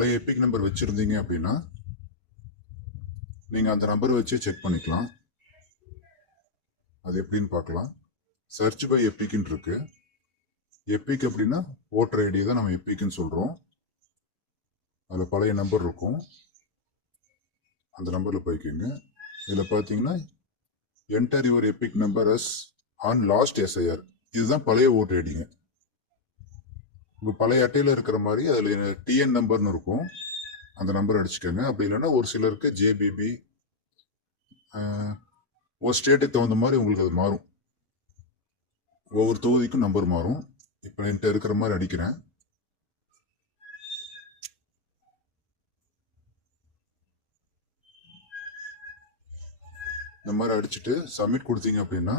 பழைய Epic number வச்சுருந்தீங்க அப்படின்னா நீங்கள் அந்த நம்பரை வச்சு செக் பண்ணிக்கலாம். அது எப்படின்னு பார்க்கலாம். சர்ச் பை எபிக்னு இருக்கு. எபிக் அப்படின்னா ஓட்டர் ஐடி தான் நம்ம எபிக்னு சொல்கிறோம். அதில் பழைய நம்பர் இருக்கும். அந்த நம்பரில் போய்க்குங்க. இதில் பார்த்தீங்கன்னா enter your Epic number us on last SIR. இதுதான் பழைய ஓட்டர் ஐடிங்க. இப்போ பழைய அட்டையில் இருக்கிற மாதிரி அதில் டிஎன் நம்பர்னு இருக்கும். அந்த நம்பர் அடிச்சுக்கோங்க. அப்படி இல்லைன்னா ஒரு சிலருக்கு ஜேபிபி ஒரு ஸ்டேட்டுக்கு தகுந்த மாதிரி உங்களுக்கு அது மாறும். ஒவ்வொரு தொகுதிக்கும் நம்பர் மாறும். இப்போ என்கிட்ட இருக்கிற மாதிரி அடிக்கிறேன். இந்த மாதிரி அடிச்சுட்டு சப்மிட் கொடுத்தீங்க அப்படின்னா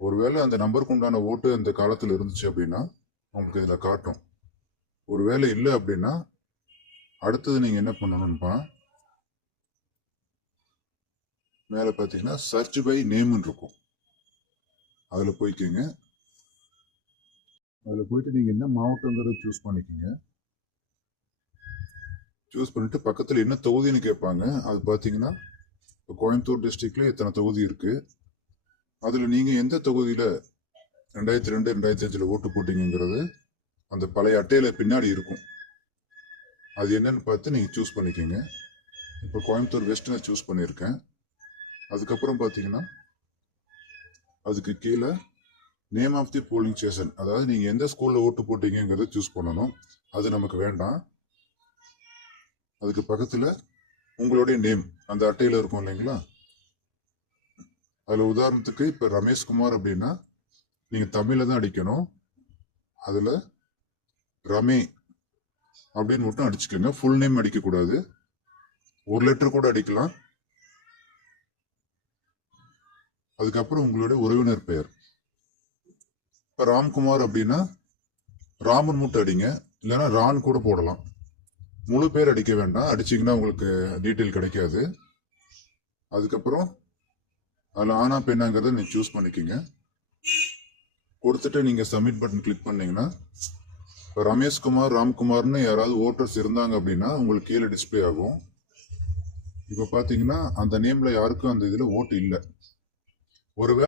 ஒருவேளை அந்த நம்பருக்கு உண்டான ஓட்டு அந்த காலத்தில் இருந்துச்சு அப்படின்னா உங்களுக்கு இதில் காட்டும். ஒருவேளை இல்லை அப்படின்னா அடுத்தது நீங்கள் என்ன பண்ணணும்ப்பா, மேலே பார்த்தீங்கன்னா சர்ச் பை நேம்னு இருக்கும். அதில் போய்க்குங்க. அதில் போயிட்டு நீங்கள் என்ன மாவட்டங்கிறத சூஸ் பண்ணிக்கோங்க. சூஸ் பண்ணிட்டு பக்கத்தில் என்ன தொகுதின்னு கேட்பாங்க. அது பார்த்தீங்கன்னா இப்போ கோயம்புத்தூர் டிஸ்ட்ரிக்ட்ல இத்தனை தொகுதி இருக்கு. அதில் நீங்கள் எந்த தொகுதியில் 2002 2005 ஓட்டு போட்டீங்கிறது அந்த பழைய அட்டையில் பின்னாடி இருக்கும். அது என்னன்னு பார்த்து நீங்கள் சூஸ் பண்ணிக்கோங்க. இப்போ கோயம்புத்தூர் வெஸ்ட் நான் சூஸ் பண்ணியிருக்கேன். அதுக்கப்புறம் பார்த்தீங்கன்னா அதுக்கு கீழே name of the polling station, அதாவது நீங்கள் எந்த ஸ்கூலில் ஓட்டு போட்டீங்கிறத சூஸ் பண்ணணும். அது நமக்கு வேண்டாம். அதுக்கு பக்கத்தில் உங்களுடைய நேம் அந்த அட்டையில் இருக்கும் இல்லைங்களா. அதில் உதாரணத்துக்கு இப்போ ரமேஷ்குமார் அப்படின்னா நீங்கள் தமிழில் தான் அடிக்கணும். அதில் ரமே அப்படின்னு மட்டும் அடிச்சுக்கோங்க. ஃபுல் நேம் அடிக்கக்கூடாது. ஒரு லெட்டர் கூட அடிக்கலாம். அதுக்கப்புறம் உங்களுடைய உறவினர் பெயர். இப்போ ராம்குமார் அப்படின்னா ராமன் மட்டும் அடிங்க. இல்லைன்னா ரான் கூட போடலாம். முழு பேர் அடிக்க வேண்டாம். அடிச்சிங்கன்னா உங்களுக்கு டீட்டெயில் கிடைக்காது. அதுக்கப்புறம் அதில் ஆனா பெண்ணாங்கிறத நீங்கள் சூஸ் பண்ணிக்கோங்க. கொடுத்துட்டு நீங்கள் சப்மிட் பட்டன் கிளிக் பண்ணீங்கன்னா இப்போ ரமேஷ்குமார் ராம்குமார்னு யாராவது ஓட்டர்ஸ் இருந்தாங்க அப்படின்னா உங்களுக்கு கீழே டிஸ்பிளே ஆகும். இப்போ பார்த்தீங்கன்னா அந்த நேமில் யாருக்கும் அந்த இதில் ஓட்டு இல்லை. ஒருவேளை